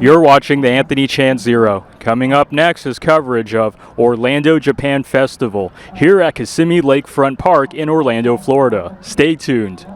You're watching the Anthony Chan Zero. Coming up next is coverage of Orlando Japan Festival here at Kissimmee Lakefront Park in Orlando, Florida. Stay tuned.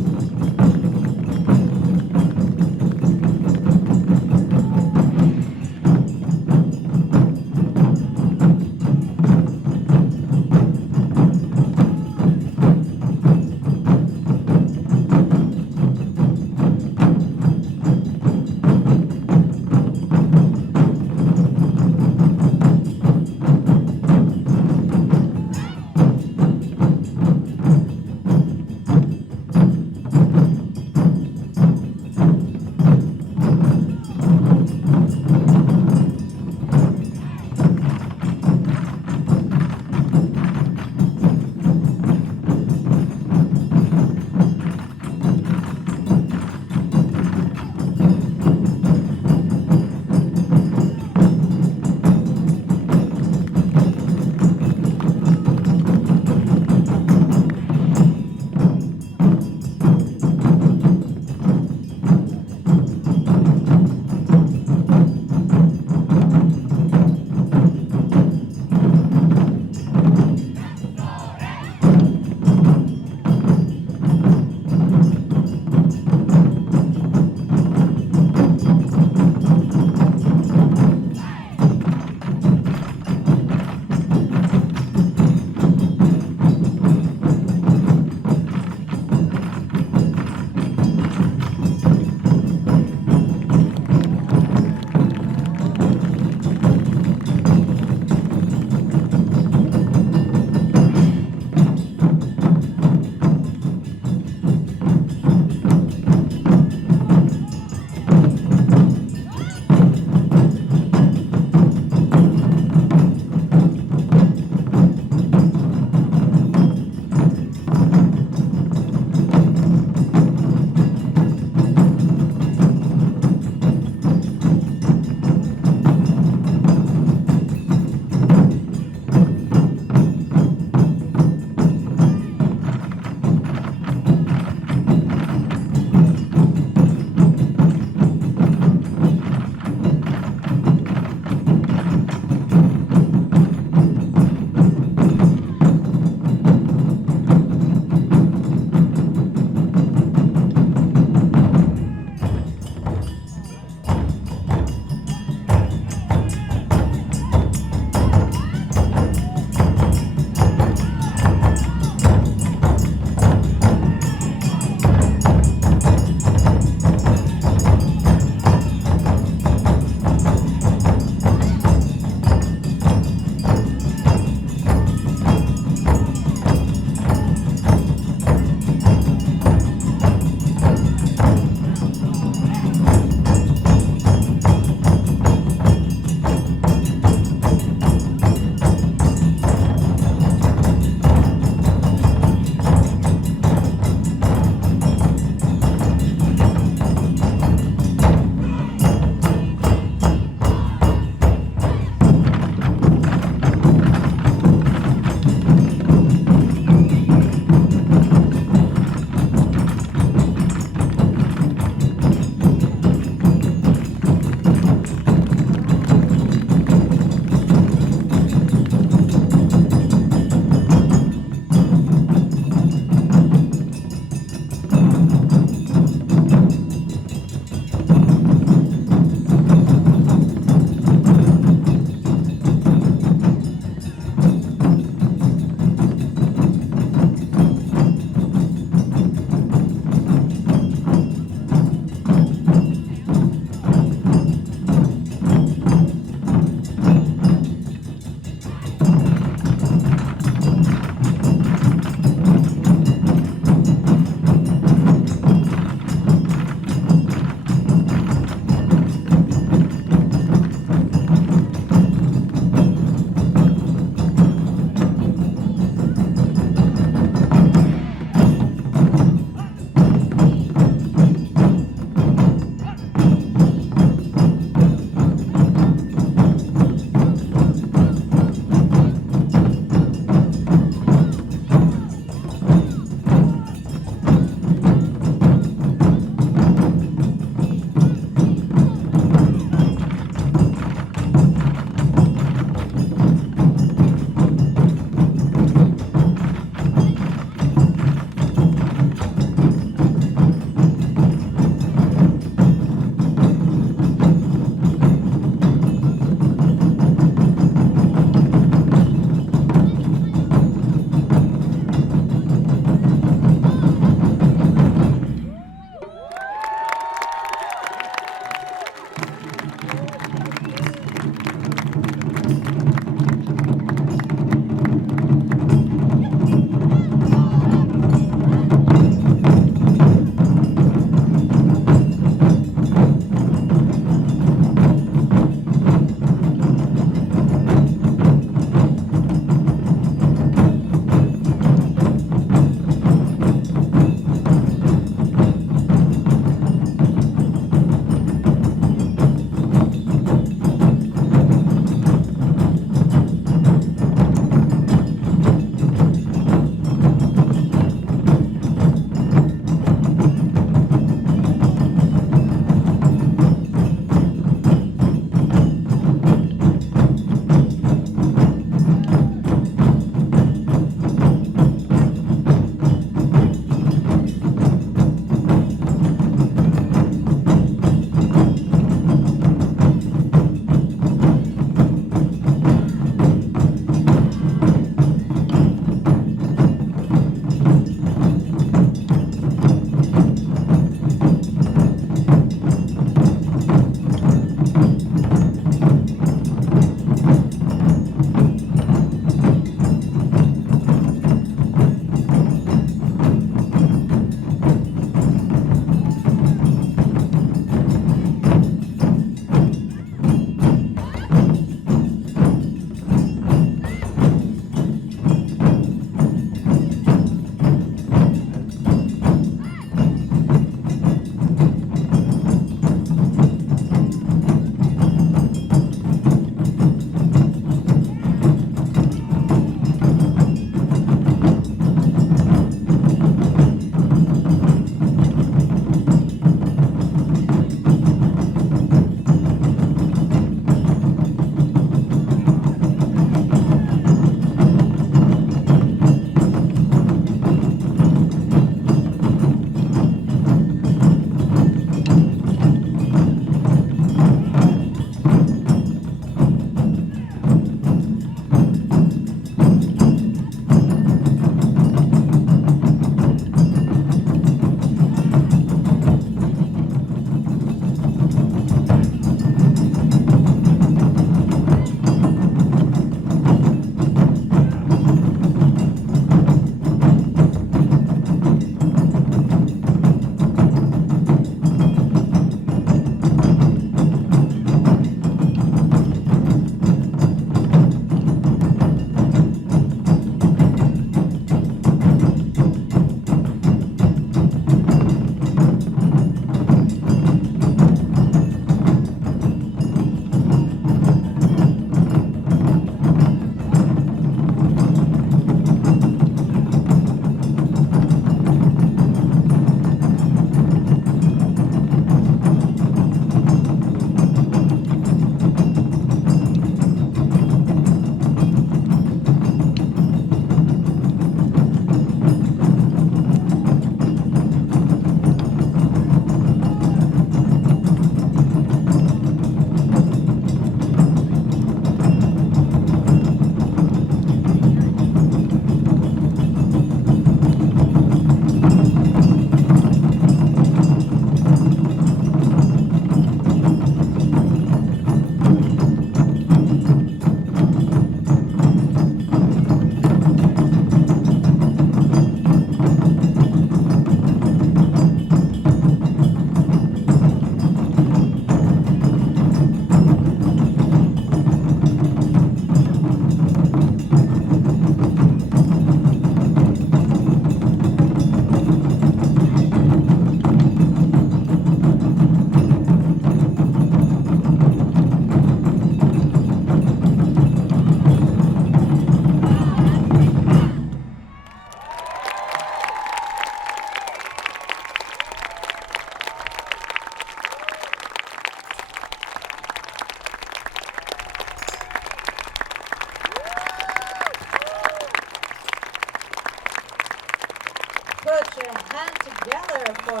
together for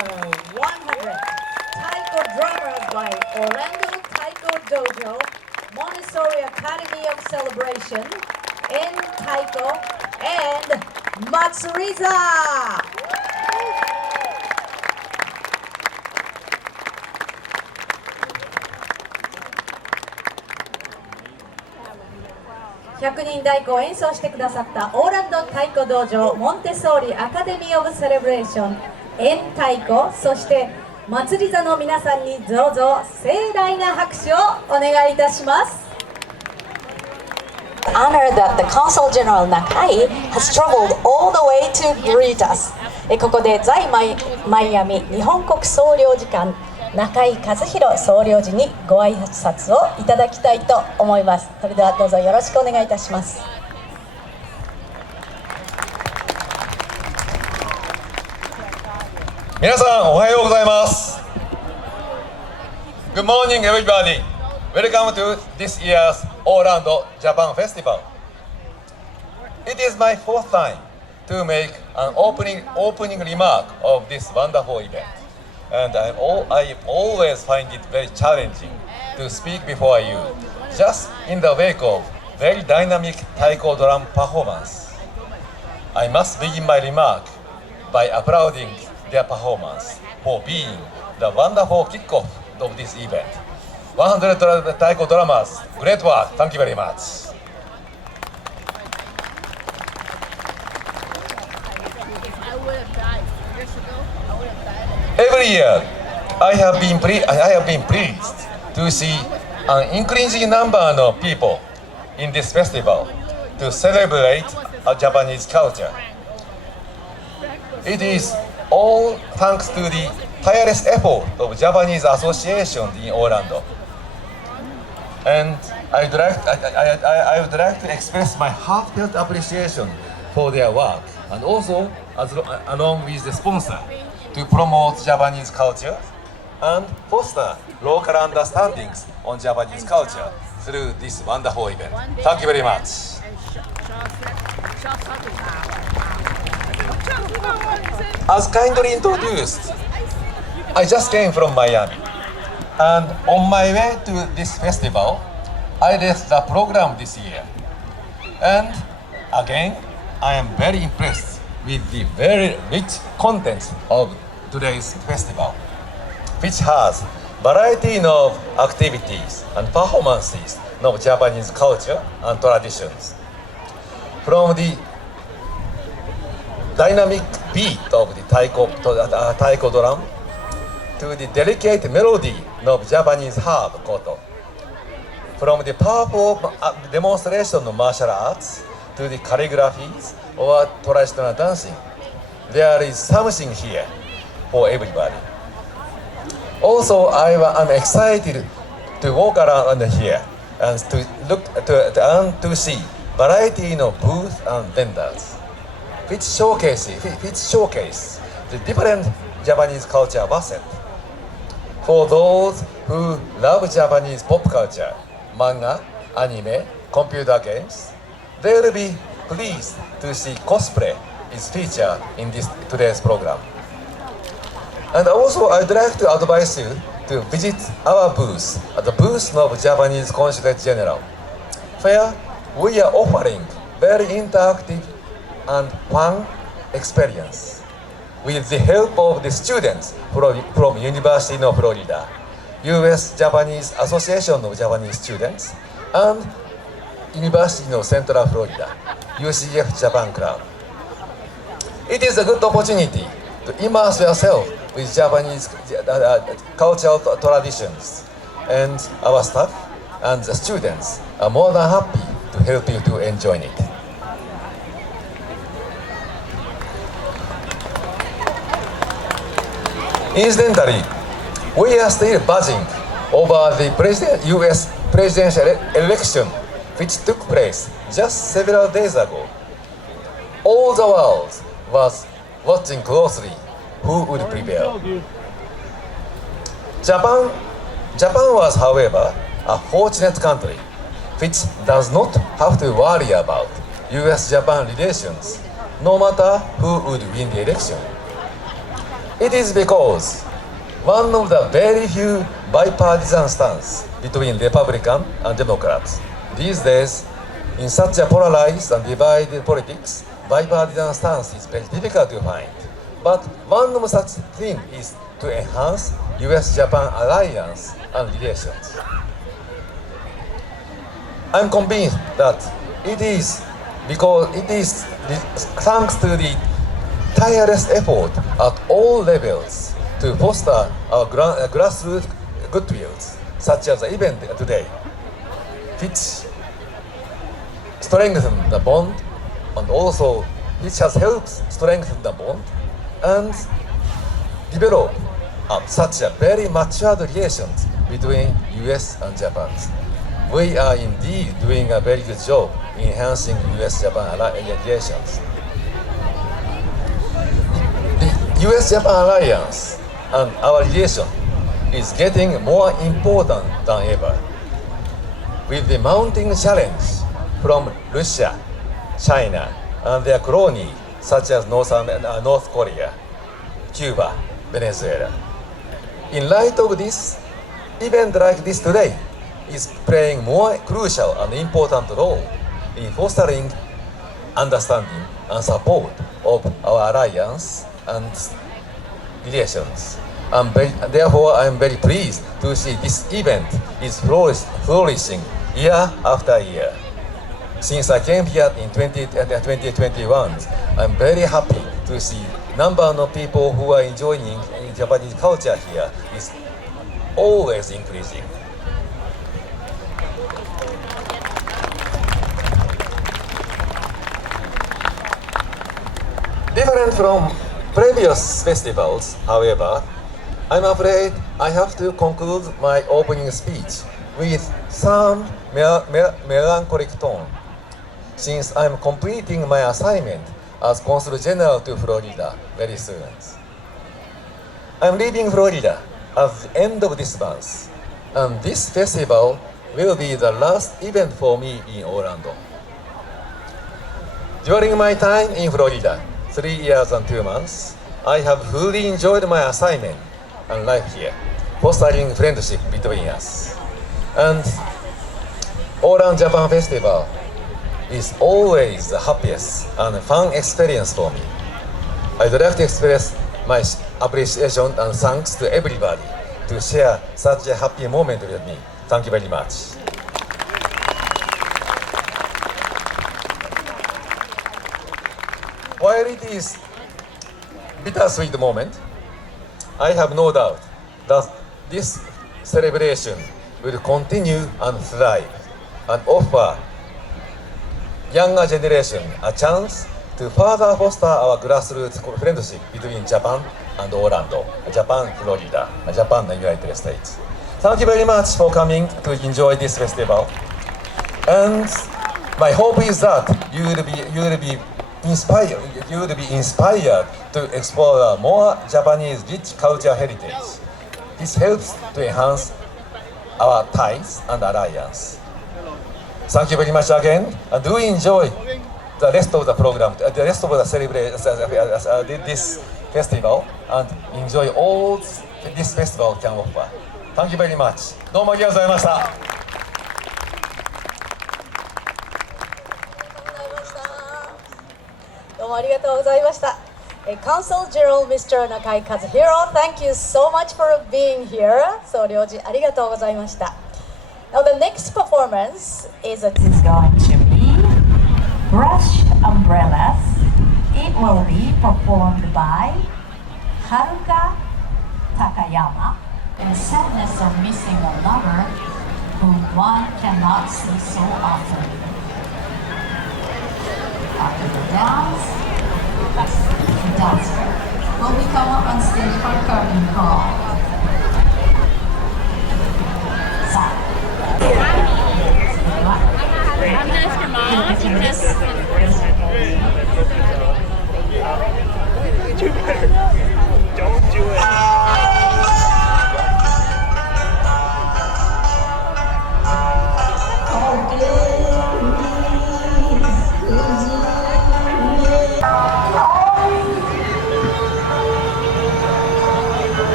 100 Taiko drummers by Orlando Taiko Dojo, Montessori Academy of Celebration in Taiko, and Matsuriza! 100人太鼓を演奏してくださったオーランド太鼓道場モンテソーリアカデミー・オブ・セレブレーションエン太鼓、そして祭り座の皆さんにどうぞ盛大な拍手をお願いいたします。 Honor that the Consul General Nakai has traveled all the way to greet us. ここで在マイアミ日本国総領事館中井和弘総領事にご挨拶をいただきたいと思います。それではどうぞよろしくお願いいたします。皆さんおはようございます。 Good morning everybody. Welcome to this year's Orlando Japan Festival. It is my fourth time to make an opening remark of this wonderful event. And I always find it very challenging to speak before you, just in the wake of very dynamic taiko drum performance. I must begin my remark by applauding their performance for being the wonderful kickoff of this event. 100 taiko drummers, great work, thank you very much. Every year, I have been pleased to see an increasing number of people in this festival to celebrate a Japanese culture. It is all thanks to the tireless effort of Japanese associations in Orlando. And I would like to express my heartfelt appreciation for their work, and also along with the sponsor, to promote Japanese culture and foster local understandings on Japanese culture through this wonderful event. Thank you very much. As kindly introduced, I just came from Miami, and on my way to this festival, I left the program this year. And again, I am very impressed with the very rich content of today's festival, which has variety of activities and performances of Japanese culture and traditions. From the dynamic beat of the taiko drum to the delicate melody of Japanese harp koto. From the powerful demonstration of martial arts to the calligraphies or traditional dancing, there is something here for everybody. Also, I am excited to walk around here and to look to see variety of booths and vendors, which showcase the different Japanese culture facet. For those who love Japanese pop culture, manga, anime, computer games, they will be pleased to see cosplay is featured in today's program. And also, I'd like to advise you to visit our booth at the booth of Japanese Consulate General, where we are offering very interactive and fun experience with the help of the students from University of Florida, U.S. Japanese Association of Japanese Students, and University of Central Florida, UCF Japan Club. It is a good opportunity to immerse yourself with Japanese cultural traditions, and our staff and the students are more than happy to help you to enjoy it. Incidentally, we are still buzzing over the US presidential election, which took place just several days ago. All the world was watching closely who would prevail. Japan was, however, a fortunate country which does not have to worry about US-Japan relations, no matter who would win the election. It is because one of the very few bipartisan stance between Republican and Democrats. These days, in such a polarized and divided politics, bipartisan stance is very difficult to find. But one of such things is to enhance US-Japan alliance and relations. I'm convinced that it is thanks to the tireless effort at all levels to foster our grassroots goodwills, such as the event today, which strengthen the bond and also which has helped strengthen the bond and develop such a very matured relations between US and Japan. We are indeed doing a very good job in enhancing US-Japan relations. The US-Japan alliance and our relation is getting more important than ever. With the mounting challenge from Russia, China, and their cronies such as North Korea, Cuba, Venezuela. In light of this, event like this today is playing more crucial and important role in fostering understanding and support of our alliance and relations. Therefore, I am very pleased to see this event is flourishing year after year. Since I came here in 2021, I'm very happy to see number of people who are enjoying Japanese culture here is always increasing. Different from previous festivals, however, I'm afraid I have to conclude my opening speech with some melancholic tone, since I'm completing my assignment as Consul General to Florida very soon. I'm leaving Florida at the end of this month, and this festival will be the last event for me in Orlando. During my time in Florida, 3 years and 2 months, I have fully enjoyed my assignment and life here, fostering friendship between us. And Orlando Japan Festival is always the happiest and fun experience for me. I'd like to express my appreciation and thanks to everybody to share such a happy moment with me. Thank you very much. While it is bittersweet moment, I have no doubt that this celebration will continue and thrive and offer younger generation a chance to further foster our grassroots friendship between Japan and Orlando, Japan, Florida, Japan and United States. Thank you very much for coming to enjoy this festival. And my hope is that you will be inspired to explore more Japanese rich cultural heritage. This helps to enhance our ties and alliance. Thank you very much again, and do enjoy the rest of the program, the rest of the celebration, this festival, and enjoy all this festival can offer. Thank you very much. どうもありがとうございました。どうもありがとうございました。Consul General Mr. Nakai Kazuhiro, thank you so much for being here. 総領事ありがとうございました。Now the next performance is This is going to be Brushed Umbrellas. It will be performed by Haruka Takayama. And sadness of missing a lover whom one cannot see so often. After the dance, the dancer will be come up on stage for curtain call. I'm gonna ask your mom. Do better. Don't do it.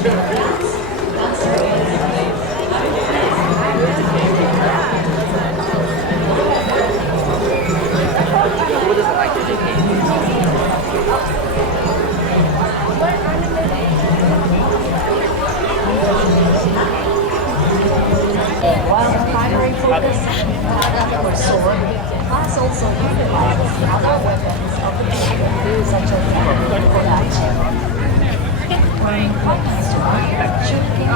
While the primary focus for sword, class also utilizes other weapons of the game, such as kodachi. When it comes to shooting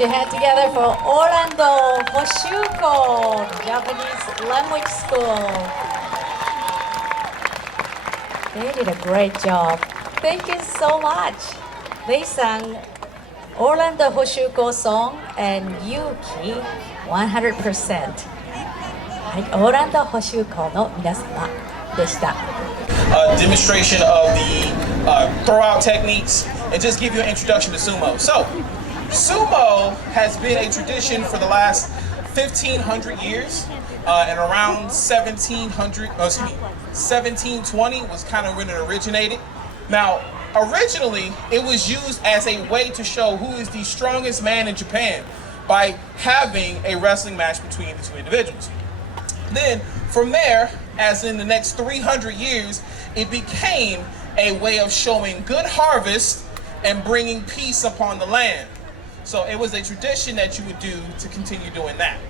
your hand together for Orlando Hoshuko, Japanese language school. They did a great job. Thank you so much. They sang Orlando Hoshuko song and Yuki 100%. はい、オーランド補修校の皆様でした。Demonstration of the throw-out techniques and just give you an introduction to sumo. So, sumo has been a tradition for the last 1,500 years, and around 1720 was kind of when it originated. Now, originally, it was used as a way to show who is the strongest man in Japan by having a wrestling match between the two individuals. Then, from there, as in the next 300 years, it became a way of showing good harvest and bringing peace upon the land. So it was a tradition that you would do to continue doing that.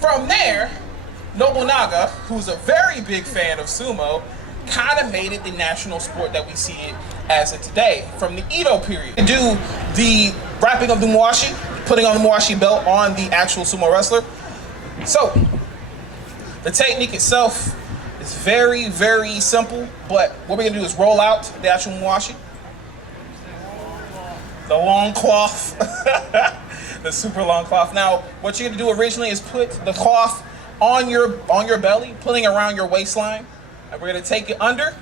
From there, Nobunaga, who's a very big fan of sumo, kind of made it the national sport that we see it as of today. From the Edo period, do the wrapping of the muashi, putting on the muashi belt on the actual sumo wrestler. So the technique itself is very, very simple, but what we're gonna do is roll out the actual muashi. The long cloth, the super long cloth. Now, what you're gonna do originally is put the cloth on your belly, putting it around your waistline, and we're gonna take it under,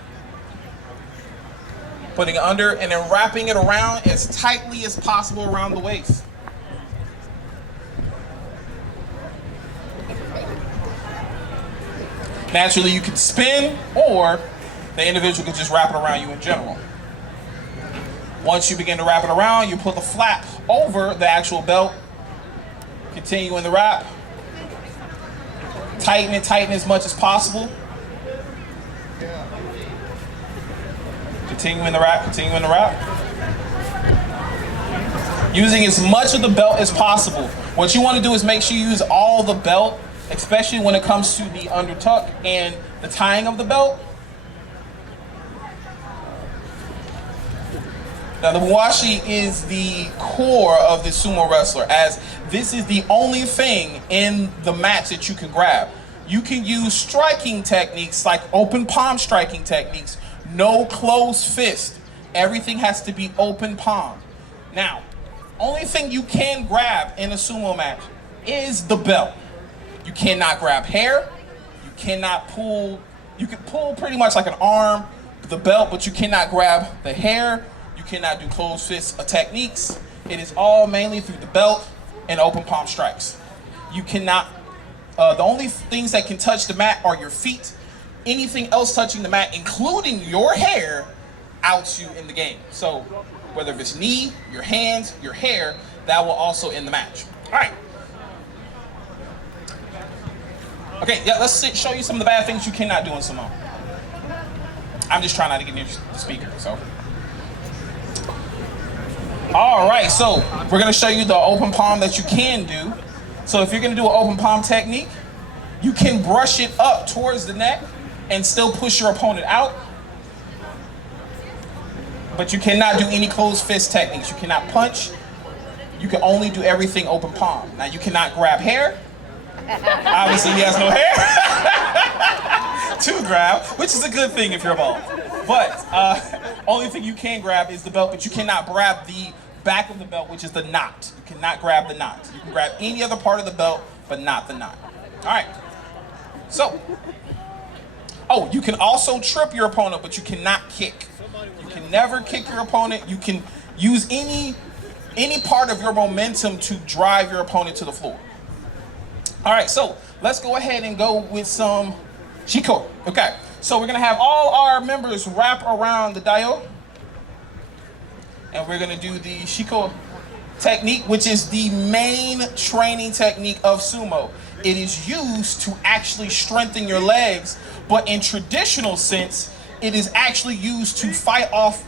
putting it under, and then wrapping it around as tightly as possible around the waist. Naturally, you can spin, or the individual could just wrap it around you in general. Once you begin to wrap it around, you put the flap over the actual belt. Continue in the wrap. Tighten as much as possible. Continue in the wrap, Using as much of the belt as possible. What you want to do is make sure you use all the belt, especially when it comes to the undertuck and the tying of the belt. Now, the muashi is the core of the sumo wrestler, as this is the only thing in the match that you can grab. You can use striking techniques like open palm striking techniques, no closed fist. Everything has to be open palm. Now, only thing you can grab in a sumo match is the belt. You cannot grab hair. You cannot pull. You can pull pretty much like an arm, the belt, but you cannot grab the hair. You cannot do closed fist techniques. It is all mainly through the belt and open palm strikes. You cannot. The only things that can touch the mat are your feet. Anything else touching the mat, including your hair, outs you in the game. So whether it's knee, your hands, your hair, that will also end the match. All right. Okay, yeah, let's show you some of the bad things you cannot do in sumo. I'm just trying not to get near the speaker, so. All right, so we're gonna show you the open palm that you can do. So if you're gonna do an open palm technique, you can brush it up towards the neck and still push your opponent out. But you cannot do any closed fist techniques. You cannot punch. You can only do everything open palm. Now you cannot grab hair. Obviously, he has no hair to grab, which is a good thing if you're bald. But only thing you can grab is the belt, but you cannot grab the back of the belt, which is the knot. You cannot grab the knot. You can grab any other part of the belt, but not the knot. All right. So, you can also trip your opponent, but you cannot kick. You can never kick your opponent. You can use any part of your momentum to drive your opponent to the floor. All right, so let's go ahead and go with some shiko. Okay, so we're gonna have all our members wrap around the daio, and we're gonna do the shiko technique, which is the main training technique of sumo. It is used to actually strengthen your legs, but in traditional sense, it is actually used to fight off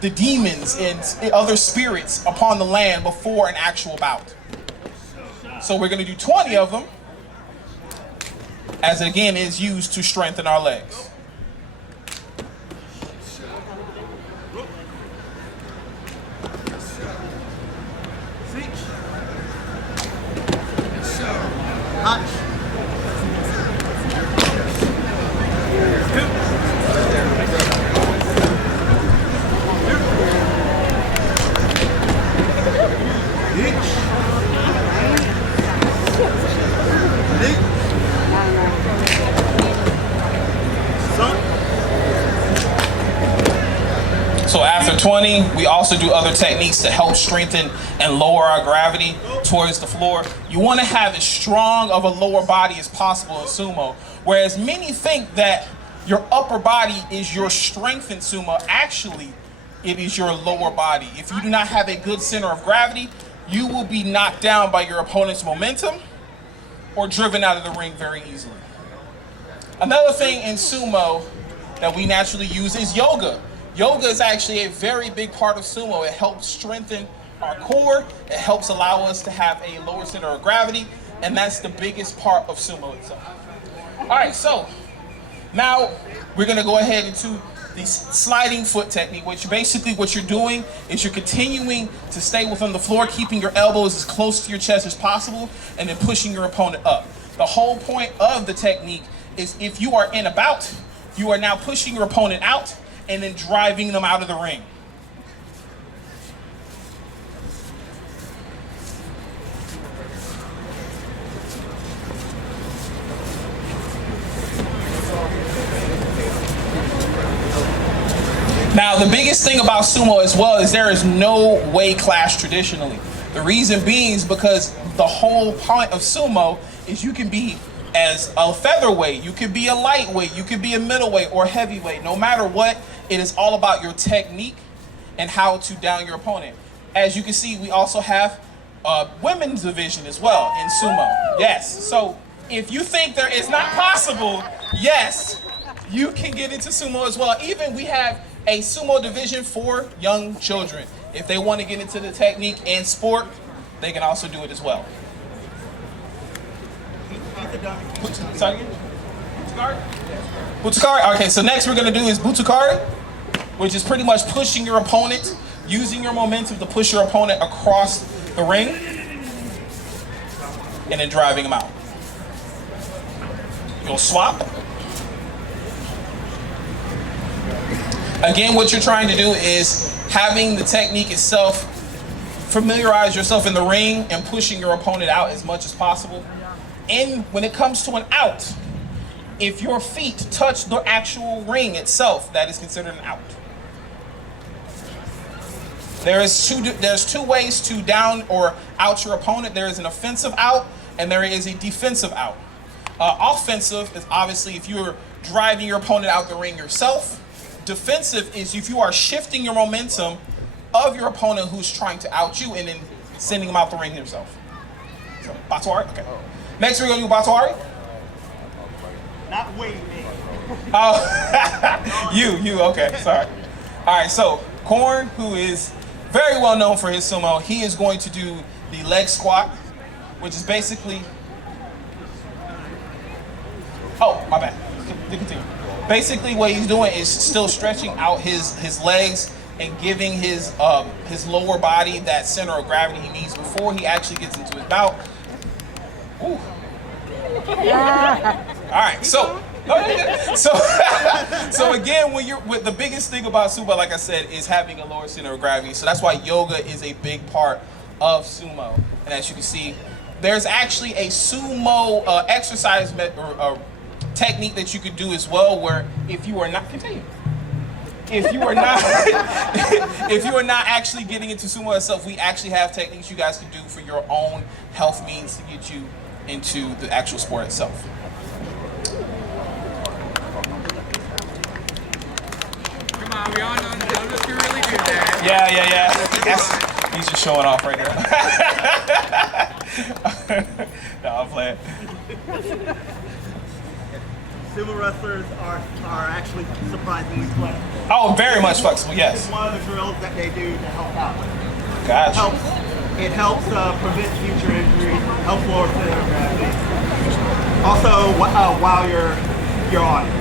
the demons and other spirits upon the land before an actual bout. So we're gonna do 20 of them, as it again is used to strengthen our legs. 20, we also do other techniques to help strengthen and lower our gravity towards the floor. You want to have as strong of a lower body as possible in sumo, whereas many think that your upper body is your strength in sumo. Actually, it is your lower body. If you do not have a good center of gravity, you will be knocked down by your opponent's momentum or driven out of the ring very easily. Another thing in sumo that we naturally use is yoga. Yoga is actually a very big part of sumo. It helps strengthen our core. It helps allow us to have a lower center of gravity, and that's the biggest part of sumo itself. All right, so now we're gonna go ahead into the sliding foot technique, which basically what you're doing is you're continuing to stay within the floor, keeping your elbows as close to your chest as possible, and then pushing your opponent up. The whole point of the technique is if you are in a bout, you are now pushing your opponent out and then driving them out of the ring. Now, the biggest thing about sumo as well is there is no weight class traditionally. The reason being is because the whole point of sumo is you can be as a featherweight, you could be a lightweight, you could be a middleweight or heavyweight. No matter what, it is all about your technique and how to down your opponent. As you can see, we also have a women's division as well in sumo. Yes, so if you think there is not possible, yes, you can get into sumo as well. Even we have a sumo division for young children. If they want to get into the technique and sport, they can also do it as well. Butsukari? Okay, so next we're going to do is Butsukari, which is pretty much pushing your opponent, using your momentum to push your opponent across the ring, and then driving them out. You'll swap. Again, what you're trying to do is having the technique itself, familiarize yourself in the ring and pushing your opponent out as much as possible. And when it comes to an out, if your feet touch the actual ring itself, that is considered an out. There's two ways to down or out your opponent. There is an offensive out and there is a defensive out. Offensive is obviously if you're driving your opponent out the ring yourself. Defensive is if you are shifting your momentum of your opponent who's trying to out you and then sending him out the ring himself. So, Batwari? Okay. Next we're gonna do Batwari. Not way big. Oh, you, okay, sorry. All right, so Korn, who is very well known for his sumo, he is going to do the leg squat, which is basically, oh, my bad, continue. Basically what he's doing is still stretching out his legs and giving his lower body that center of gravity he needs before he actually gets into his bout. Ooh. All right, so again, with the biggest thing about sumo, like I said, is having a lower center of gravity. So that's why yoga is a big part of sumo. And as you can see, there's actually a sumo exercise technique that you could do as well, where if you are not if you are not actually getting into sumo itself, we actually have techniques you guys can do for your own health means to get you into the actual sport itself. Come on, we all know that you really do that. Yeah. He's just showing off right there. No, I'm playing. Sumo wrestlers are actually surprisingly flexible. Oh, very much flexible, yes. It's one of the drills that they do to help out with it. Gotcha. It helps prevent future injuries, helps lower center of gravity. Also, while you're on it,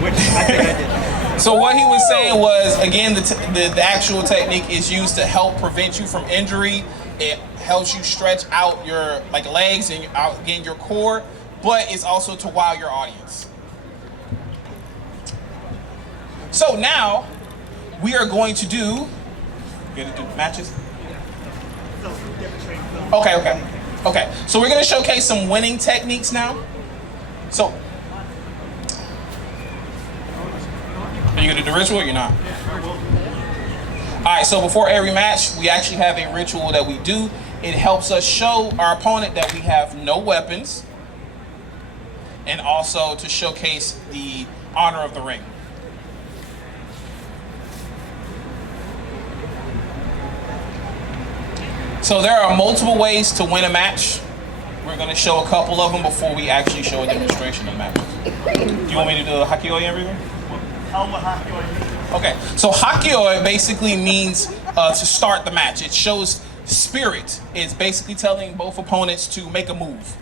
which I think I did that. So what he was saying was, again, the actual technique is used to help prevent you from injury. It helps you stretch out your legs and again your core, but it's also to wow your audience. So now we are going to do. You're gonna do matches. Okay. So we're gonna showcase some winning techniques now. So, are you gonna do the ritual or you're not? right, so before every match, we actually have a ritual that we do. It helps us show our opponent that we have no weapons, and also to showcase the honor of the ring. So there are multiple ways to win a match. We're going to show a couple of them before we actually show a demonstration of matches. Do you want me to do the hakioi and everything? Tell them what hakioi means. Okay, so hakioi basically means to start the match. It shows spirit. It's basically telling both opponents to make a move.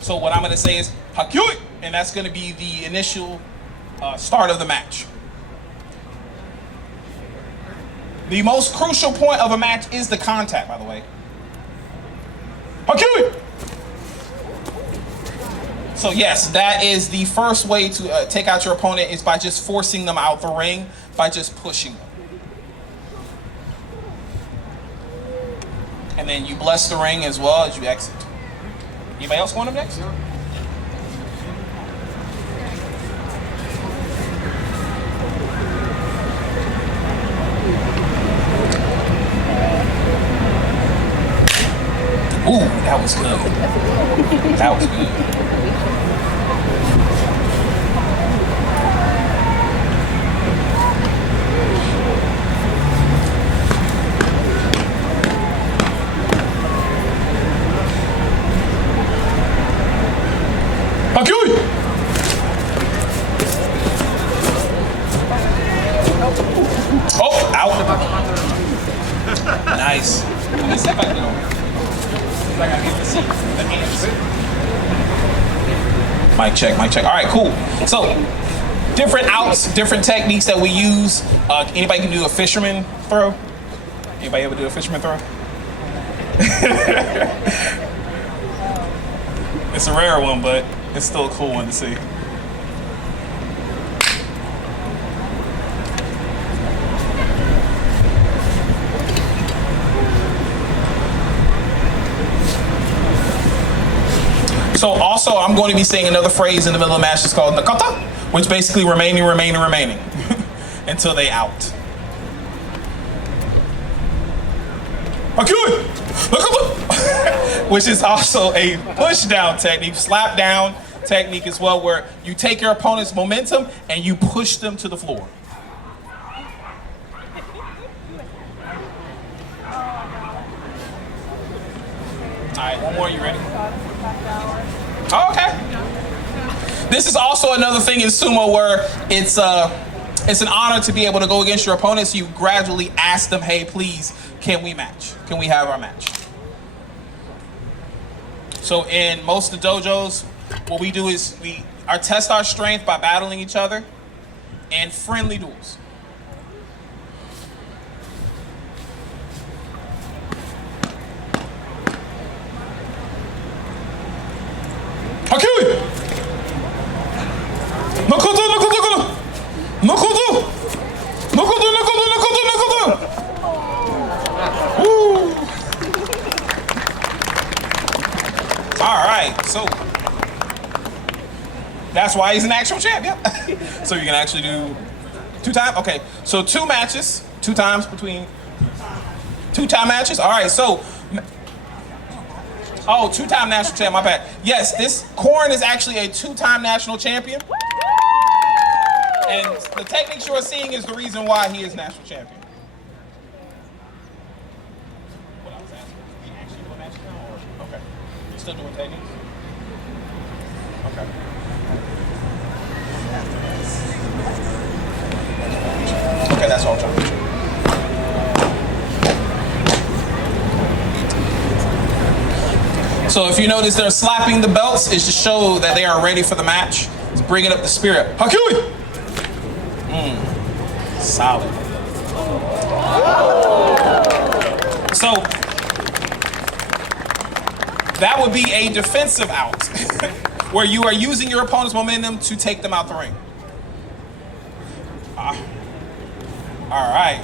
So what I'm going to say is hakioi, and that's going to be the initial start of the match. The most crucial point of a match is the contact, by the way. Hakioi! So yes, that is the first way to take out your opponent, is by just forcing them out the ring, by just pushing them. And then you bless the ring as well as you exit. Anybody else want them next? Ooh, that was good. That was good. Hakioi! Oh, out. Nice. Let me see if I can. I gotta get the seat, the hands. Mic check, mic check. All right, cool. So, different outs, different techniques that we use. Anybody can do a fisherman throw? Anybody ever do a fisherman throw? It's a rare one, but it's still a cool one to see. So also, I'm going to be saying another phrase in the middle of the match. It's called nakata, which basically remaining until they out. Hakioi! Nakata! Which is also a push down technique, slap down technique as well, where you take your opponent's momentum and you push them to the floor. All right, one more, you ready? Oh, okay. This is also another thing in sumo where it's an honor to be able to go against your opponents. So you gradually ask them, hey, please, can we match? Can we have our match? So in most of the dojos, what we do is we test our strength by battling each other and friendly duels. Hakioi! Nakoto, nakoto, nakoto! Nakoto, nakoto, nakoto, nakoto! Woo! All right, so that's why he's an actual champ, yeah. So you can actually do 2 times? Okay, so 2 matches, 2 times between 2-time matches. All right, so, oh, 2-time national champ, my bad. Yes, this Corn is actually a 2-time national champion. And the techniques you're seeing is the reason why he is national champion. What I was asking, you actually doing matches now? Or? Okay. You still doing techniques? Okay. Okay, that's all I'm trying to do. So if you notice they're slapping the belts, it's to show that they are ready for the match. It's bringing up the spirit. Hakioi! Solid. So that would be a defensive out, where you are using your opponent's momentum to take them out the ring. All right.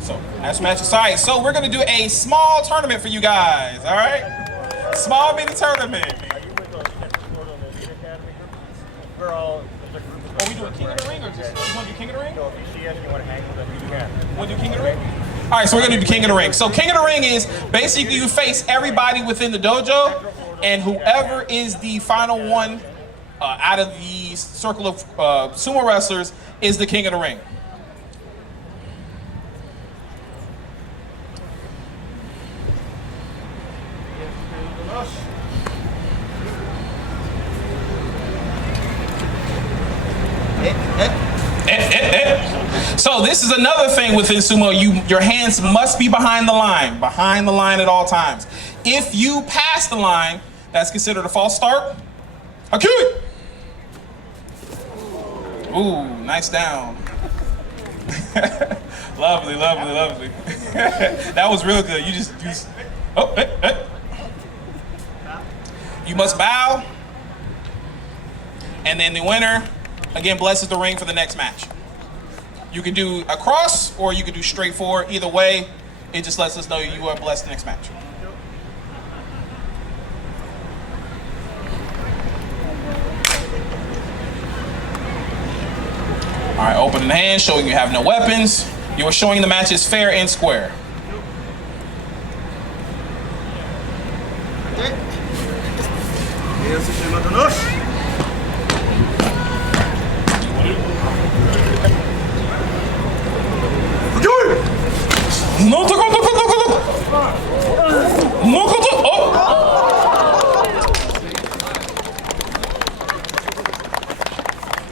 So that's matches. All right. So we're gonna do a small tournament for you guys. All right. Small mini tournament. Are you with the Elite Academy group? We're all, there's a group of Are we doing King of the Ring or just you want to do King of the Ring? So if you see us, you want to hang with us, you We'll do King of the Ring? All right, so we're gonna do King of the Ring. So King of the Ring is basically you face everybody within the dojo, and whoever is the final one out of the circle of sumo wrestlers is the King of the Ring. So this is another thing within sumo. Your hands must be behind the line at all times. If you pass the line, that's considered a false start. Akui! Ooh, nice down. Lovely, lovely, lovely. That was real good. You just oh, You must bow, and then the winner again blesses the ring for the next match. You can do a cross or you can do straight forward. Either way, it just lets us know you are blessed the next match. All right, opening the hand, showing you have no weapons. You are showing the match is fair and square.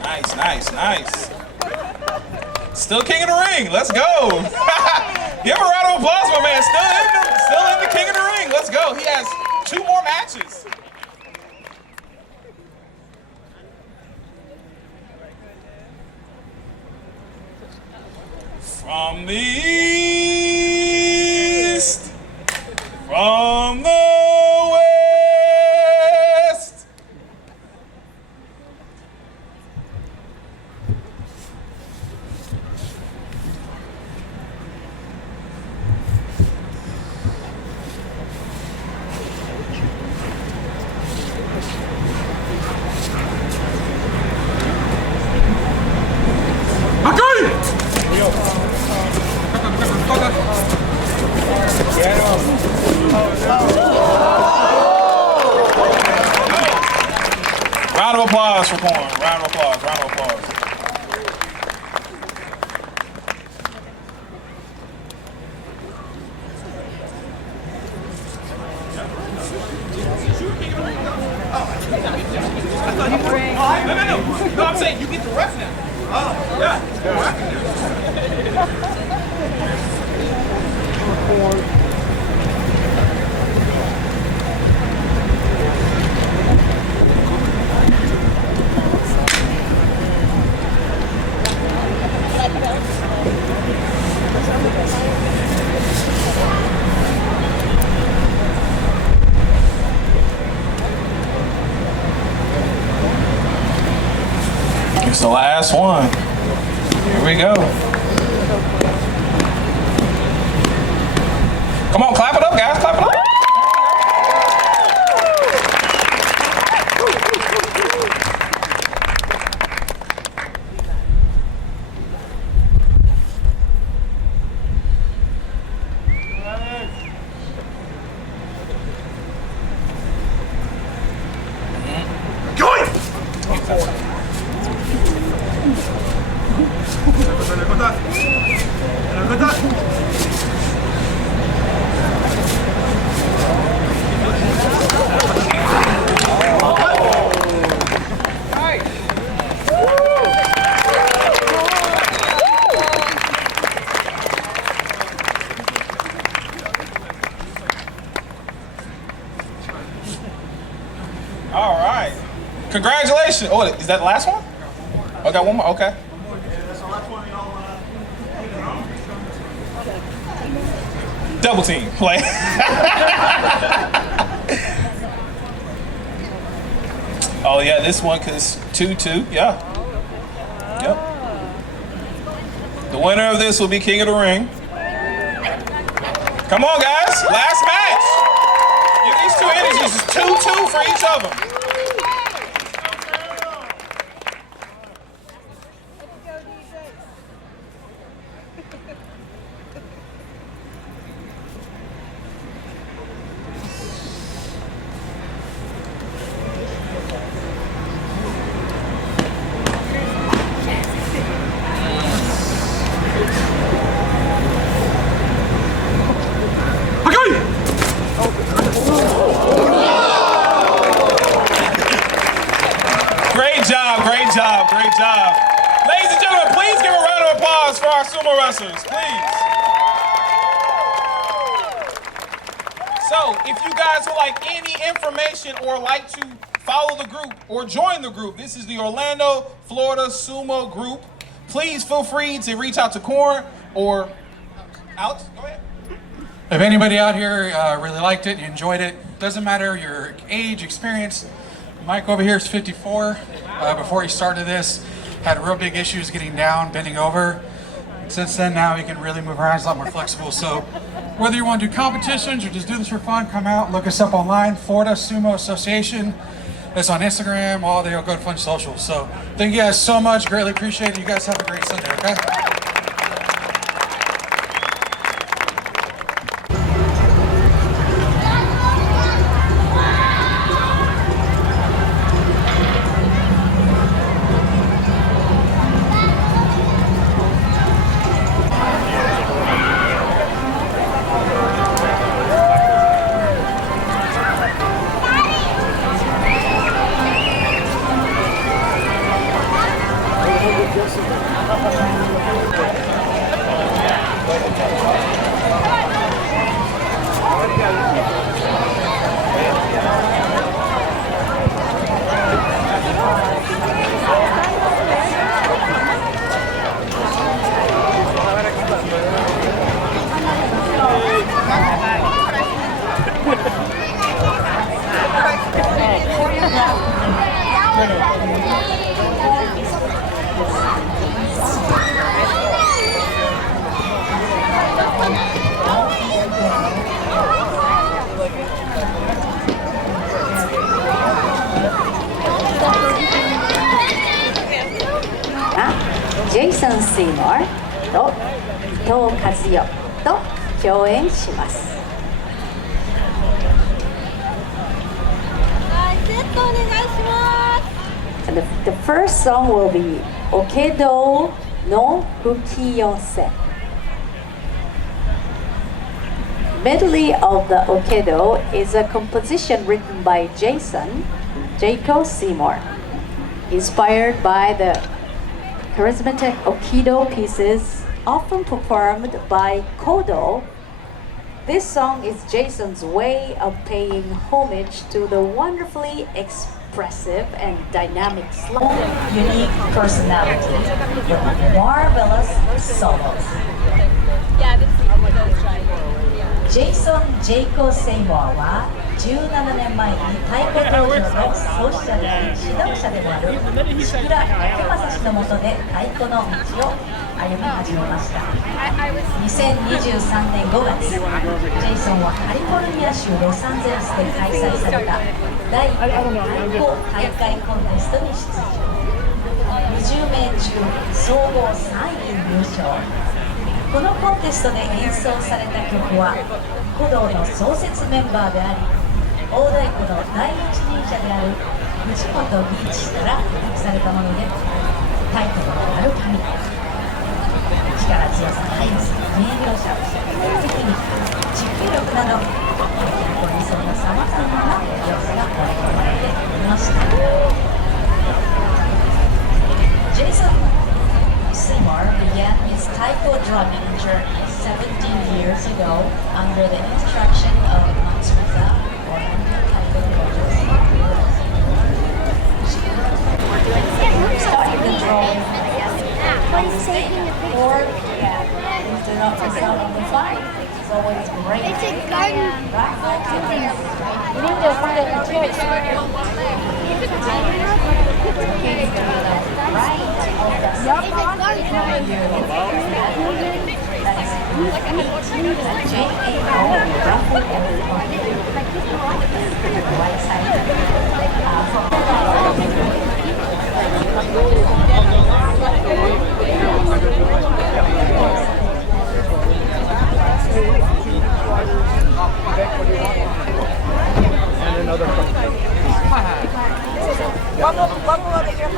Nice, nice, nice. Still King of the Ring. Let's go. Give a round of applause, my man. Still in the King of the Ring. Let's go. He has 2 more matches. From the east, from the west. Round of applause for Corn. Round of applause. Round of applause. No, I'm saying you get the ref now. Oh, yeah. It's the last one. Here we go. Come on, clap it up, guys. Clap it up. All right. Congratulations. Oh, is that the last one? Oh, I got one more. Okay. Double team play. Oh yeah, this one cause 2-2. Yeah. Yep. The winner of this will be King of the Ring. Come on, guys. Last match. Give these 2 energies. It's 2-2 for each of them. job, great job. Ladies and gentlemen, please give a round of applause for our sumo wrestlers, please. So, if you guys would like any information or like to follow the group or join the group, this is the Orlando, Florida Sumo Group. Please feel free to reach out to Corn or Alex, go ahead. If anybody out here really liked it, you enjoyed it, doesn't matter your age, experience. Mike over here is 54. Before he started this, had real big issues getting down, bending over. Since then, now he can really move around, he's a lot more flexible. So whether you want to do competitions or just do this for fun, come out, look us up online, Florida Sumo Association. It's on Instagram, all they'll go to fun socials. So thank you guys so much, greatly appreciate it. You guys have a great Sunday, okay? Jason Seymour と伊藤和代と共演します。The first song will be Okedo no Fukiyose. Medley of the Okedo is a composition written by Jacob Seymour, inspired by the charismatic Okido pieces often performed by Kodo. This song is Jason's way of paying homage to the wonderfully expressive and dynamic Unique personality with marvelous solos. Jason Jacob Seymour は17年前に太鼓道場の創始者であり指導者でもある志倉明正氏の下で太鼓の道を歩み始めました。2023年5月、ジェイソンはカリフォルニア州ロサンゼルスで開催された第1回太鼓大会コンテストに出場。20名中総合3位入賞。このコンテストで演奏された曲は鼓童の創設メンバーであり大太鼓の第一人者である藤本義一氏から託されたもので、タイトルのある神、力強さ、速さ、名描写、テクニック、持久力など太鼓にそんなさまざまな要素が盛り込まれていました。ジェイソンSeymour began his taiko drumming journey 17 years ago under the instruction of Matsuza or Untitled Chapter. Starting the drawing on the stage or interrupt the sound of the fire. It's always great. It's a garden. We need to find a choice. And another cup. One more bigger.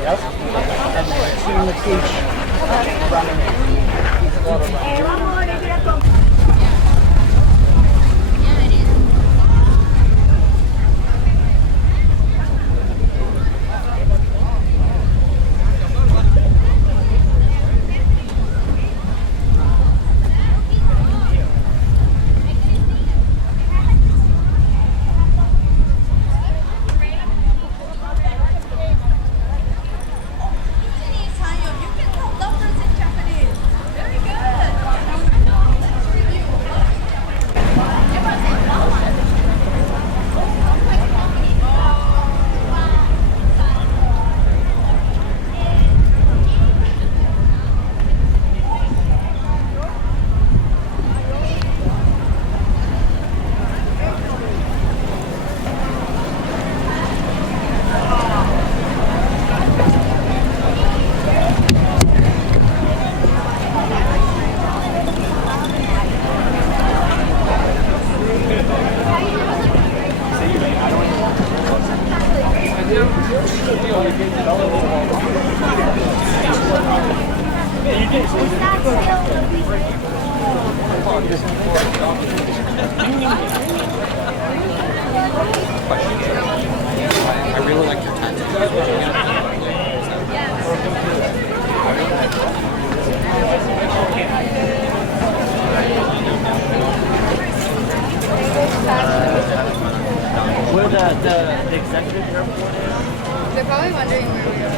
Yes. And sitting in the cage. Running. One more bigger. They're probably wondering where we are.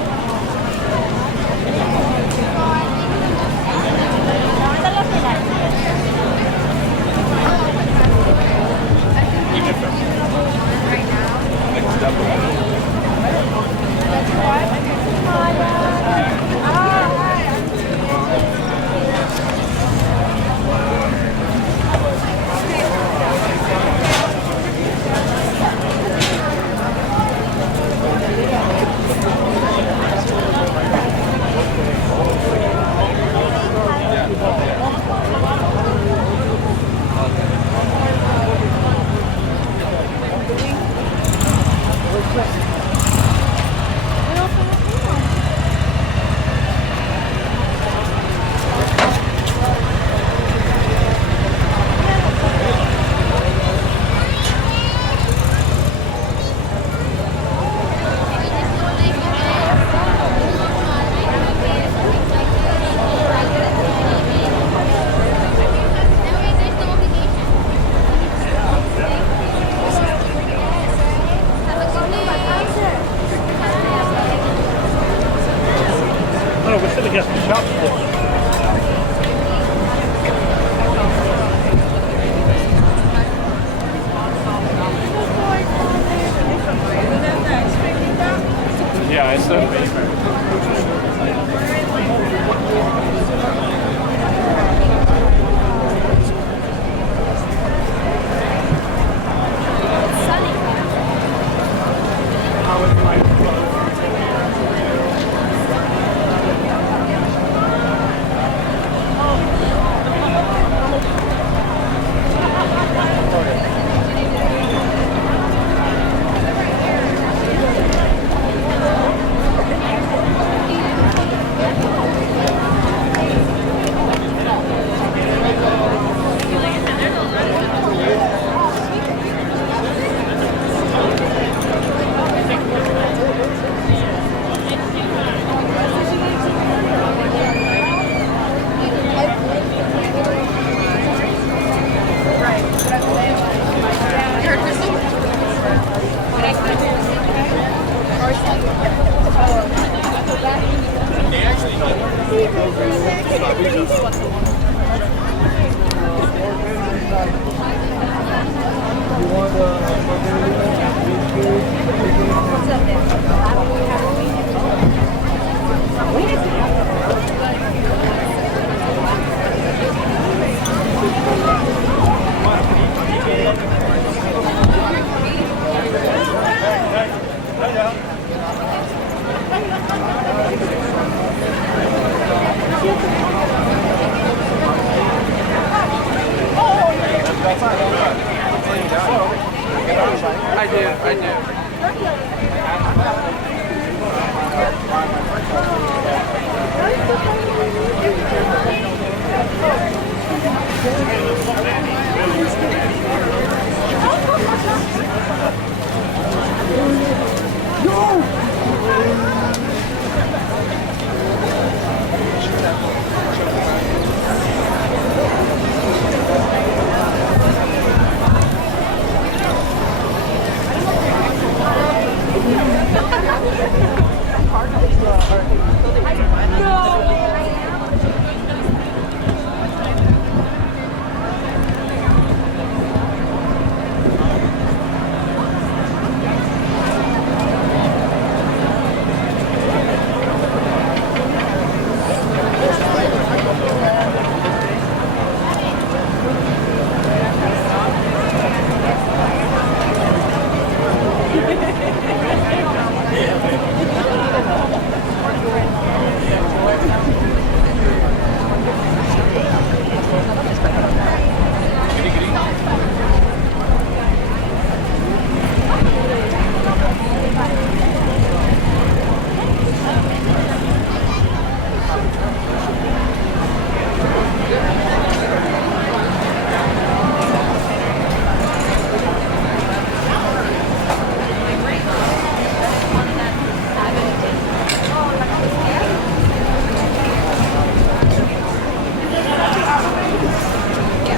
Yeah, it's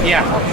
Yeah.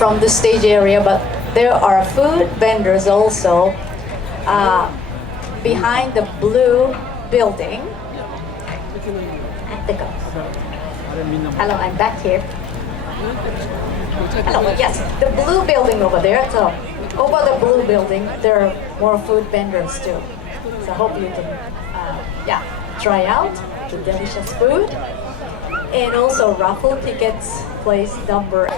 from the stage area, but there are food vendors also behind the blue building. Hello, I'm back here. Hello, yes, the blue building over there. So over the blue building, there are more food vendors too. So I hope you can, try out the delicious food. And also raffle tickets, place number.